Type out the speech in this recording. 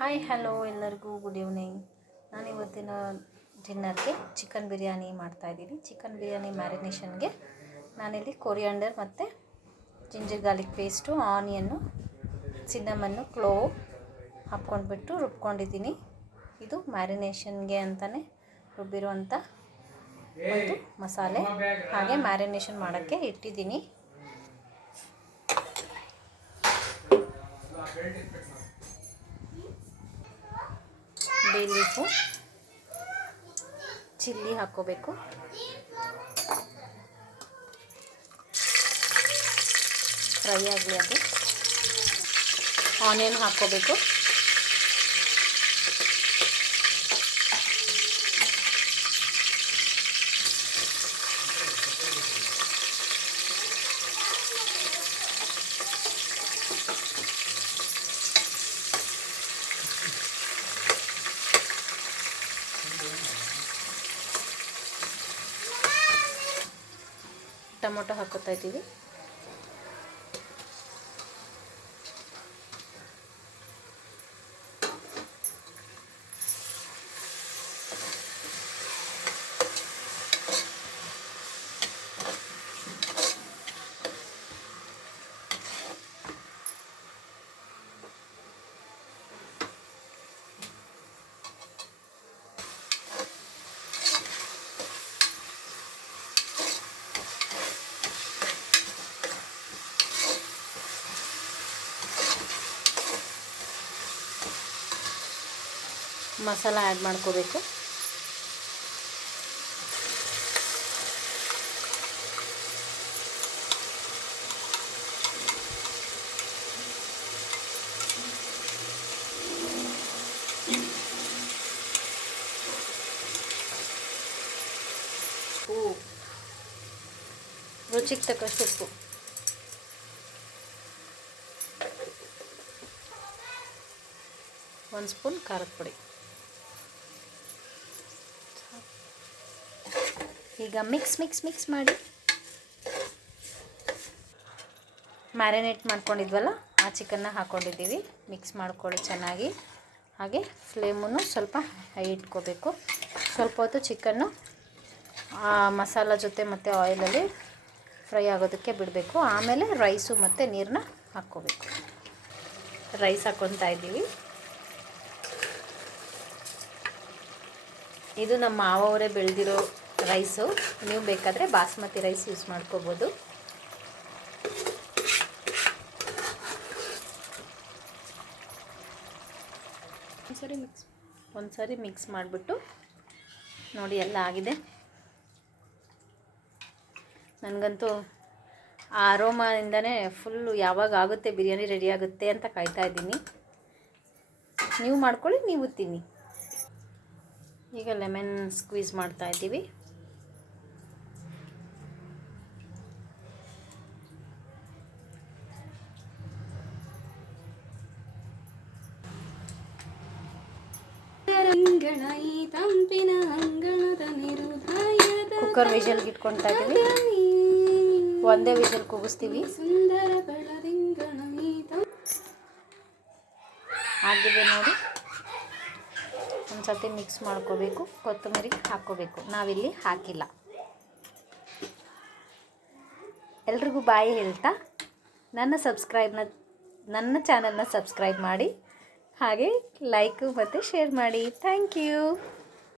Hi hello ಎಲ್ಲರಿಗೂ good evening. ನಾನು ಇವತ್ತಿನ ಡಿನ್ನರ್ಗೆ ಚಿಕನ್ ಬಿರಿಯಾನಿ ಮಾಡ್ತಾಯಿದ್ದೀನಿ. ಚಿಕನ್ ಬಿರಿಯಾನಿ ಮ್ಯಾರಿನೇಷನ್ಗೆ ನಾನಿಲ್ಲಿ ಕೊರಿಯಾಂಡರ್ ಮತ್ತು ginger garlic paste, onion, ಸಿನ್ನಮನ್ನು, clove ಹಾಕ್ಕೊಂಡ್ಬಿಟ್ಟು ರುಬ್ಕೊಂಡಿದ್ದೀನಿ. ಇದು ಮ್ಯಾರಿನೇಷನ್ಗೆ ಅಂತಲೇ ರುಬ್ಬಿರುವಂಥ ಒಂದು ಮಸಾಲೆ. ಹಾಗೆ ಮ್ಯಾರಿನೇಷನ್ ಮಾಡೋಕ್ಕೆ ಇಟ್ಟಿದ್ದೀನಿ. ಬೇ ಲೀಫು, ಚಿಲ್ಲಿ ಹಾಕ್ಕೋಬೇಕು, ಫ್ರೈ ಆಗಲಿ ಅದು. ಆನಿಯನ್ ಹಾಕ್ಕೋಬೇಕು, ಟೊಮೊಟೊ ಹಾಕೋತಾ ಇದ್ದೀವಿ. ಮಸಾಲ ಆ್ಯಡ್ ಮಾಡ್ಕೋಬೇಕು. ರುಚಿಗೆ ತಕ್ಕಷ್ಟು ಉಪ್ಪು, ಒಂದು ಸ್ಪೂನ್ ಖಾರದ ಪುಡಿ. ಈಗ ಮಿಕ್ಸ್ ಮಾಡಿ ಮ್ಯಾರಿನೇಟ್ ಮಾಡ್ಕೊಂಡಿದ್ವಲ್ಲ ಆ ಚಿಕನ್ನ ಹಾಕ್ಕೊಂಡಿದ್ದೀವಿ. ಮಿಕ್ಸ್ ಮಾಡ್ಕೊಳ್ಳಿ ಚೆನ್ನಾಗಿ. ಹಾಗೆ ಫ್ಲೇಮನ್ನು ಸ್ವಲ್ಪ ಹೈ ಇಟ್ಕೋಬೇಕು. ಸ್ವಲ್ಪ ಹೊತ್ತು ಚಿಕನ್ನು ಮಸಾಲ ಜೊತೆ ಮತ್ತು ಆಯಿಲಲ್ಲಿ ಫ್ರೈ ಆಗೋದಕ್ಕೆ ಬಿಡಬೇಕು. ಆಮೇಲೆ ರೈಸು ಮತ್ತು ನೀರನ್ನ ಹಾಕ್ಕೋಬೇಕು. ರೈಸ್ ಹಾಕ್ಕೊತಾ ಇದ್ದೀವಿ. ಇದು ನಮ್ಮ ಮಾವವರೇ ಬೆಳೆದಿರೋ ರೈಸು. ನೀವು ಬೇಕಾದರೆ ಬಾಸ್ಮತಿ ರೈಸ್ ಯೂಸ್ ಮಾಡ್ಕೋಬೋದು. ಒಂದ್ಸರಿ ಮಿಕ್ಸ್ ಮಾಡಿಬಿಟ್ಟು ನೋಡಿ, ಎಲ್ಲ ಆಗಿದೆ. ನನಗಂತೂ ಆ ಅರೋಮಾದಿಂದನೇ ಫುಲ್ಲು ಯಾವಾಗ ಆಗುತ್ತೆ ಬಿರಿಯಾನಿ ರೆಡಿ ಆಗುತ್ತೆ ಅಂತ ಕಾಯ್ತಾ ಇದ್ದೀನಿ. ನೀವು ಮಾಡ್ಕೊಳ್ಳಿ, ನೀವು ತಿನ್ನಿ. ಈಗ ಲೆಮನ್ ಸ್ಕ್ವೀಸ್ ಮಾಡ್ತಾ ಇದ್ದೀವಿ. ಕುಕ್ಕರ್ ವಿಷಲ್ಗೆ ಇಟ್ಕೊಳ್ತಾ ಇದ್ದೀವಿ. ಒಂದೇ ವಿಷಲ್ ಕೂಗಿಸ್ತೀವಿ. ಆಗಿದೆ ನೋಡಿ. ಒಂದು ಸರ್ತಿ ಮಿಕ್ಸ್ ಮಾಡ್ಕೋಬೇಕು. ಕೊತ್ತಂಬರಿ ಹಾಕ್ಕೋಬೇಕು. ನಾವಿಲ್ಲಿ ಹಾಕಿಲ್ಲ. ಎಲ್ರಿಗೂ ಬಾಯಿ ಹೇಳ್ತಾ ನನ್ನ ಚಾನಲ್ನ ಸಬ್ಸ್ಕ್ರೈಬ್ ಮಾಡಿ, ಹಾಗೆ ಲೈಕ್ ಮತ್ತು ಶೇರ್ ಮಾಡಿ. Thank you.